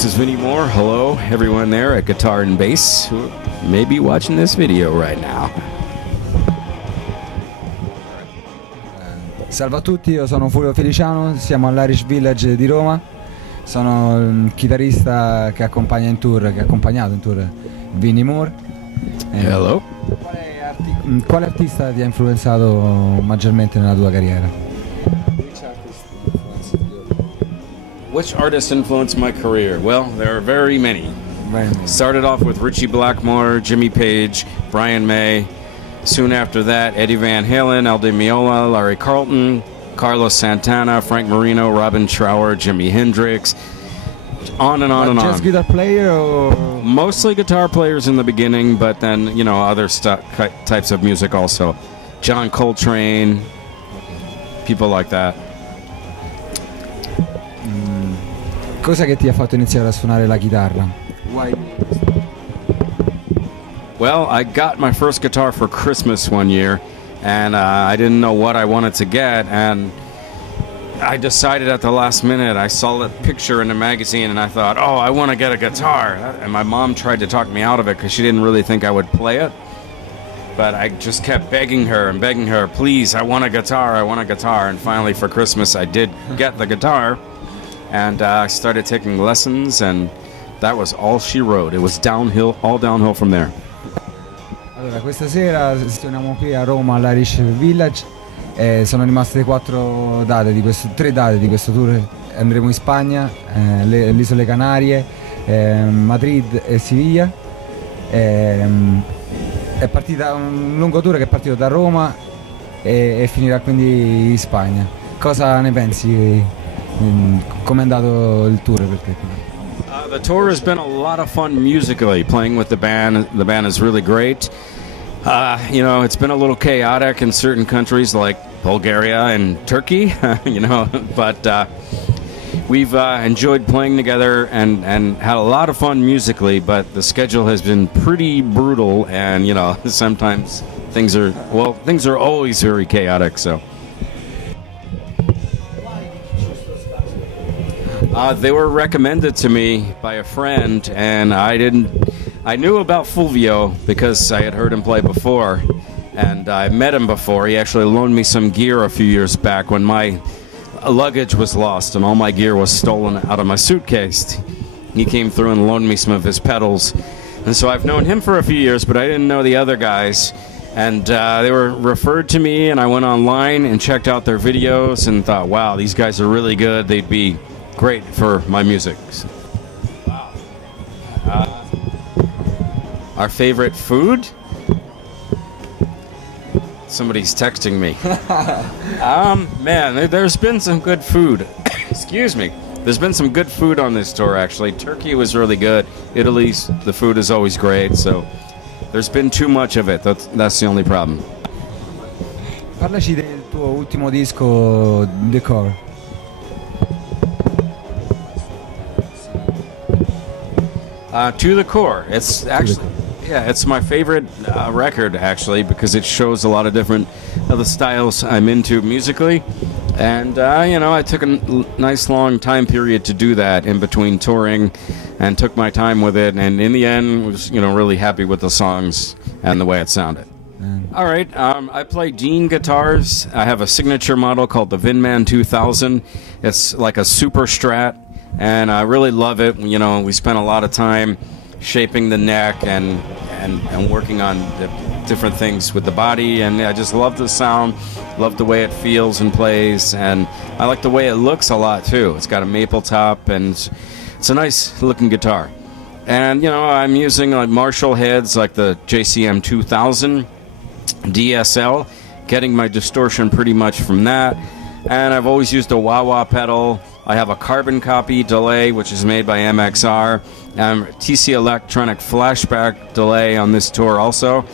this is Vinnie Moore. Hello, everyone there at Guitar-nBass who may be watching this video right now. Salve a tutti, io sono Fulvio Feliciano, siamo all'Irish Village di Roma. Sono il chitarrista che accompagna in tour, che ha accompagnato in tour Vinnie Moore. Hello. Quale artista ti ha influenzato maggiormente nella tua carriera? Which artist influenced my career? Well, there are very many. Started off with Ritchie Blackmore, Jimmy Page, Brian May. Soon after that, Eddie Van Halen, Al Di Meola, Larry Carlton, Carlos Santana, Frank Marino, Robin Trower, Jimi Hendrix. On and on and on. Just guitar player or? Mostly guitar players in the beginning, but then, you know, other types of music also. John Coltrane, people like that. Cosa che ti ha fatto iniziare a suonare la chitarra? Why? Well, I got my first guitar for Christmas one year, and I didn't know what I wanted to get, and I decided at the last minute. I saw that picture in the magazine, and I thought, oh, I want to get a guitar. And my mom tried to talk me out of it because she didn't really think I would play it. But I just kept begging her, please, I want a guitar, I want a guitar. And finally, for Christmas, I did get the guitar. And I started taking lessons, and that was all she wrote. It was downhill, all downhill from there. Allora, questa sera suoniamo qui a Roma all'Irish Village. Sono rimaste tre date di questo tour. Andremo in Spagna, le isole Canarie, Madrid e Siviglia. È partita un lungo tour che è partito da Roma e finirà quindi in Spagna. Cosa ne pensi? Come è andato il tour per te? The tour has been a lot of fun musically, playing with the band. The band is really great. You know, it's been a little chaotic in certain countries like Bulgaria and Turkey, you know, but we've enjoyed playing together and had a lot of fun musically, but the schedule has been pretty brutal, and, you know, sometimes things are always very chaotic, so. They were recommended to me by a friend, and I knew about Fulvio because I had heard him play before, and I met him before. He actually loaned me some gear a few years back when my luggage was lost and all my gear was stolen out of my suitcase. He came through and loaned me some of his pedals, and so I've known him for a few years, but I didn't know the other guys. And they were referred to me, and I went online and checked out their videos and thought, wow, these guys are really good. They'd be great for my music. Wow. Our favorite food? Somebody's texting me. Man, there's been some good food. Excuse me. There's been some good food on this tour, actually. Turkey was really good. Italy, the food is always great. So there's been too much of it. That's the only problem. Parlaci del tuo ultimo disco, Decor. To the Core. It's actually, yeah, it's my favorite record, actually, because it shows a lot of different other styles I'm into musically. And, you know, I took a nice long time period to do that in between touring, and took my time with it, and in the end was, you know, really happy with the songs and the way it sounded. All right, I play Dean guitars. I have a signature model called the Vinman 2000. It's like a super Strat, and I really love it. You know, we spent a lot of time shaping the neck and working on the different things with the body, and I just love the sound, love the way it feels and plays, and I like the way it looks a lot too. It's got a maple top, and it's a nice looking guitar. And, you know, I'm using like Marshall heads like the JCM 2000 DSL, getting my distortion pretty much from that. And I've always used a wah-wah pedal. I have a carbon copy delay, which is made by MXR. TC Electronic flashback delay on this tour also.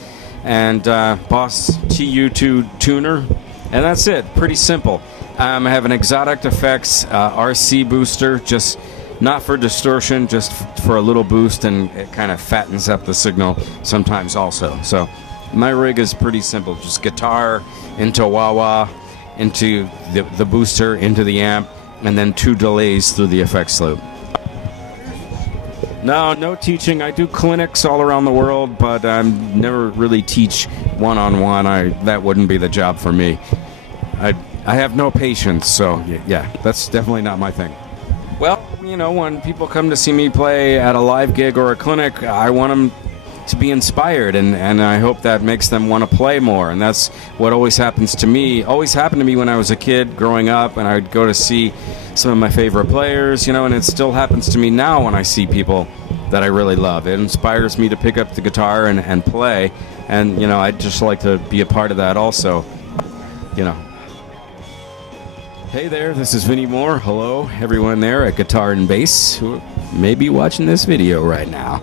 And Boss TU2 tuner. And that's it, pretty simple. I have an Exotic Effects RC booster, just not for distortion, just for a little boost, and it kind of fattens up the signal sometimes also. So my rig is pretty simple, just guitar into wah-wah, into the booster, into the amp, and then 2 delays through the effects loop. No, no teaching. I do clinics all around the world, but I never really teach one-on-one. That wouldn't be the job for me. I have no patience, so yeah, that's definitely not my thing. Well, you know, when people come to see me play at a live gig or a clinic, I want them to be inspired, and I hope that makes them want to play more. And that's what always happens to me. Always happened to me when I was a kid growing up, and I would go to see some of my favorite players, you know, and it still happens to me now when I see people that I really love. It inspires me to pick up the guitar and play, and, you know, I'd just like to be a part of that also, you know. Hey there, this is Vinnie Moore. Hello, everyone there at Guitar-nBass who may be watching this video right now.